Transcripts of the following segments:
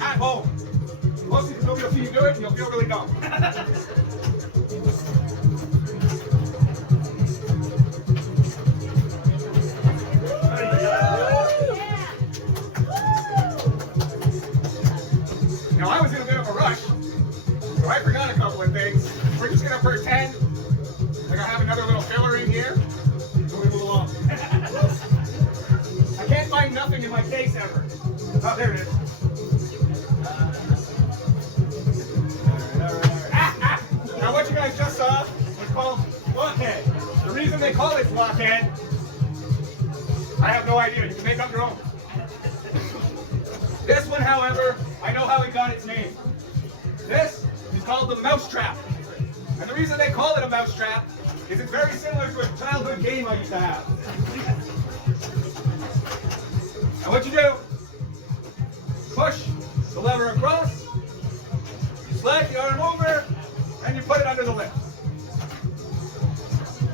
at home. Mostly because nobody will see you do it and you'll feel really dumb. Now I was in a bit of a rush, so I forgot a couple of things. We're just gonna pretend like I have another little filler in here. So we move along. I can't find nothing in my case ever. Oh, there it is. Now what you guys just saw was called blockhead. The reason they call it blockhead, I have no idea. You can make up your own. This one, however, I know how it got its name. This is called the mousetrap. And the reason they call it a mousetrap is it's very similar to a childhood game I used to have. And what you do, push the lever across, you slide the arm over, and you put it under the lip.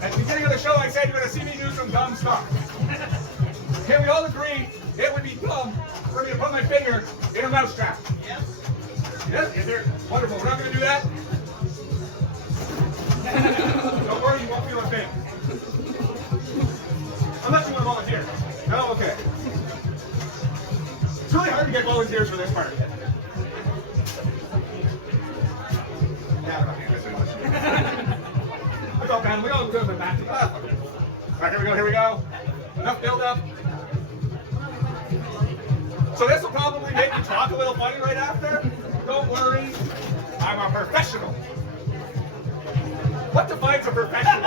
At the beginning of the show, I said you're going to see me do some dumb stuff. Can we all agree it would be dumb for me to put my finger in a mousetrap? Yes. Yes? Is there? Wonderful. We're not going to do that? Don't worry, you won't feel a thing. Unless you want to volunteer. No? Okay. It's really hard to get volunteers for this part. Let's all man. We all go to the back. All right, here we go. Enough build up. So this will probably make you talk a little funny right after. Don't worry, I'm a professional. What defines a professional?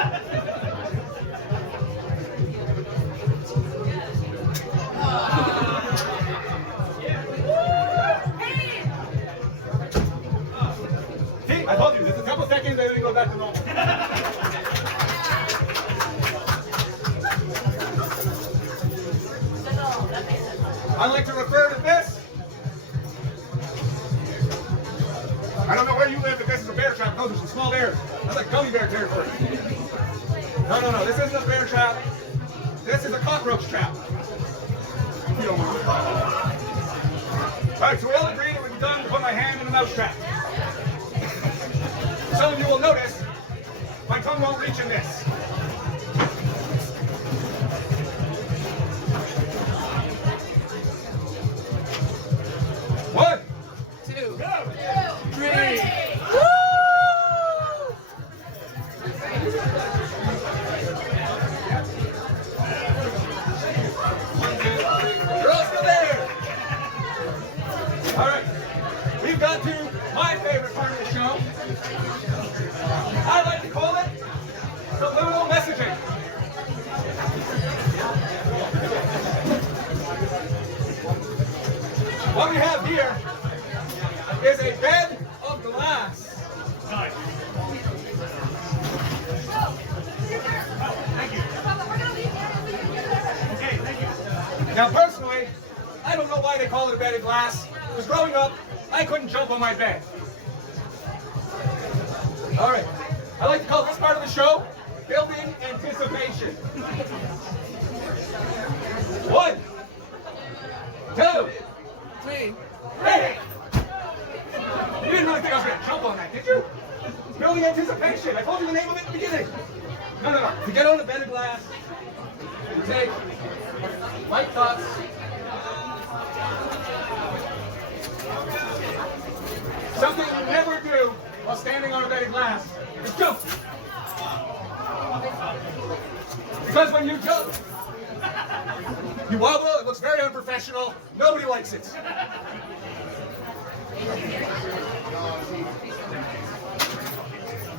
See, I told you, there's a couple seconds and then we go back to normal. I like to refer to this. I don't know where you live, but this is a bear trap. No, there's some small bears. That's like gummy bear territory. No. This isn't a bear trap. This is a cockroach trap. You don't want to. All right, so we all agree that we've done to put my hand in the mouse trap. Some of you will notice my tongue won't reach in this. One, two, three. Woo! You're all still there. All right, we've got to my favorite part of the show. I like to call it subliminal messaging. What we have here is a bed of glass. Thank you. Okay, thank you. Now, personally, I don't know why they call it a bed of glass, because growing up, I couldn't jump on my bed. All right, I like to call this part of the show building anticipation. 1, 2, 3. You didn't really think I was going to jump on that, did you? Building anticipation. I told you the name of it at the beginning. No. To get on a bed of glass, you take light thoughts. Something you never do while standing on a bed of glass is jump. Because when you jump, you wobble, it looks very unprofessional, nobody likes it.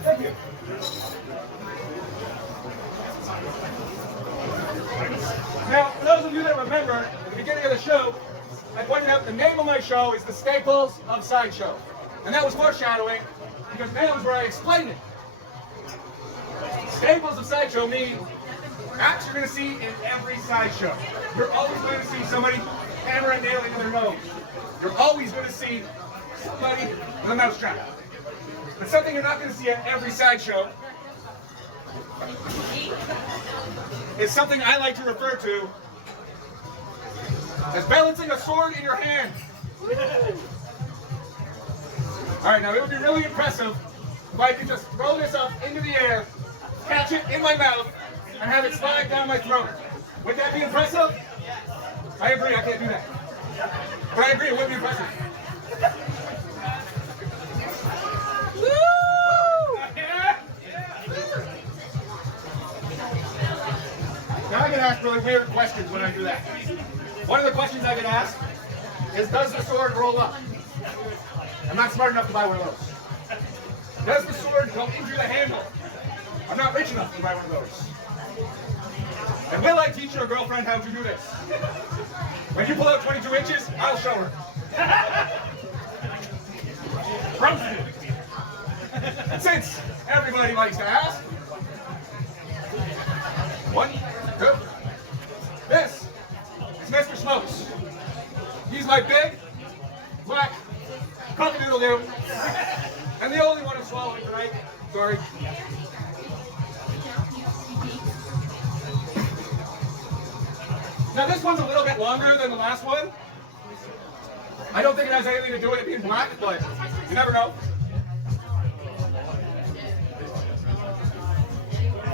Thank you. Now, for those of you that remember, at the beginning of the show, I pointed out the name of my show is The Staples of Sideshow. And that was foreshadowing, because now is where I explained it. Staples of Sideshow mean acts you're going to see in every sideshow. You're always going to see somebody hammer and nailing in their nose. You're always going to see somebody with a mousetrap. But something you're not going to see at every sideshow is something I like to refer to as balancing a sword in your hand. All right, now it would be really impressive if I could just throw this up into the air, catch it in my mouth, and have it slide down my throat. Would that be impressive? I agree, I can't do that. But I agree, it would be impressive. Now I get asked really weird questions when I do that. One of the questions I get asked is, does the sword roll up? I'm not smart enough to buy one of those. Does the sword go into the handle? I'm not rich enough to buy one of those. And will I teach your girlfriend how to do this? When you pull out 22 inches, I'll show her. And since everybody likes to ask, 1, 2. This is Mr. Smokes. He's my big, black cock-a-doodle-doo, and the only one who's swallowing tonight. Sorry. Now this one's a little bit longer than the last one. I don't think it has anything to do with it being black, but you never know.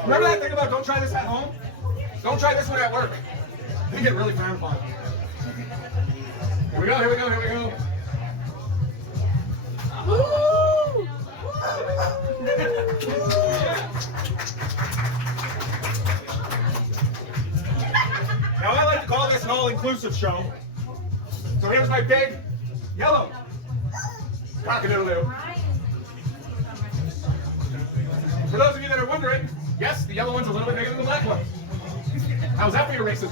Remember that thing about don't try this at home? Don't try this one at work. You get really frowned upon. Here we go, here we go, here we go. Woo! Now I like to call this an all-inclusive show. So here's my big yellow cock-a-doodle-doo. For those of you that are wondering, yes, the yellow one's a little bit bigger than the black one. How's that for your racism?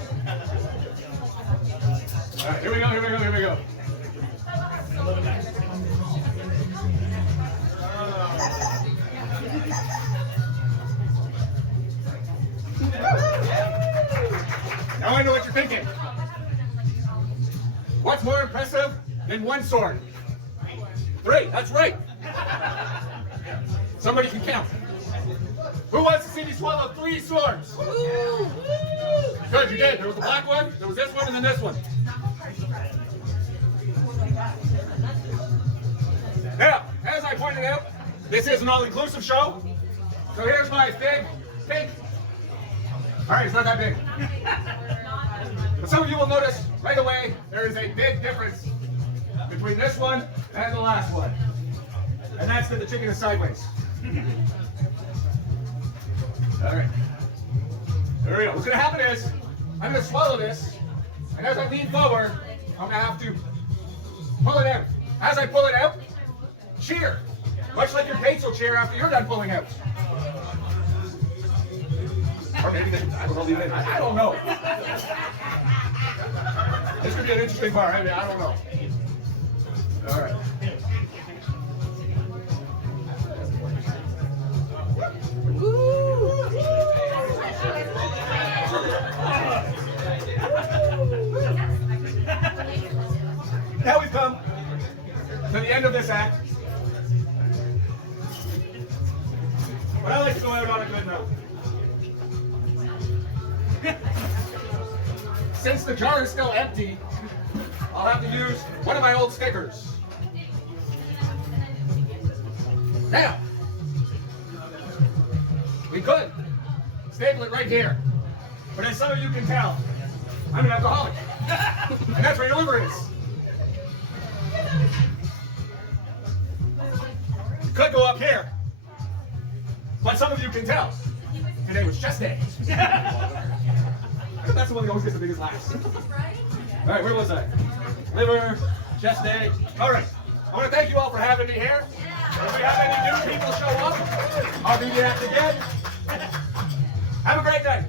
All right, here we go, here we go, here we go. Now I know what you're thinking. What's more impressive than one sword? 3, that's right. Somebody can count. Who wants to see me swallow 3 swords? Good, you did. There was the black one, there was this one, and then this one. Now, as I pointed out, this is an all-inclusive show. So here's my big pink. All right, it's not that big. But some of you will notice right away there is a big difference between this one and the last one. And that's that the chicken is sideways. All right. There we go. What's going to happen is I'm going to swallow this, and as I lean forward, I'm going to have to pull it out. As I pull it out, cheer. Much like your dates will cheer after you're done pulling out. Or maybe they, I don't know. I don't know. This could be an interesting part. I don't know. All right. Now we've come to the end of this act. But I like to go out on a good note. Since the jar is still empty, I'll have to use one of my old stickers. Now, we could staple it right here, but as some of you can tell, I'm an alcoholic, and that's where your liver is. It could go up here, but some of you can tell, today was chest day. That's the one that always gets the biggest laughs. All right, where was I? Liver, chest day. All right, I want to thank you all for having me here. If we have any new people show up, I'll do the act again. Have a great day.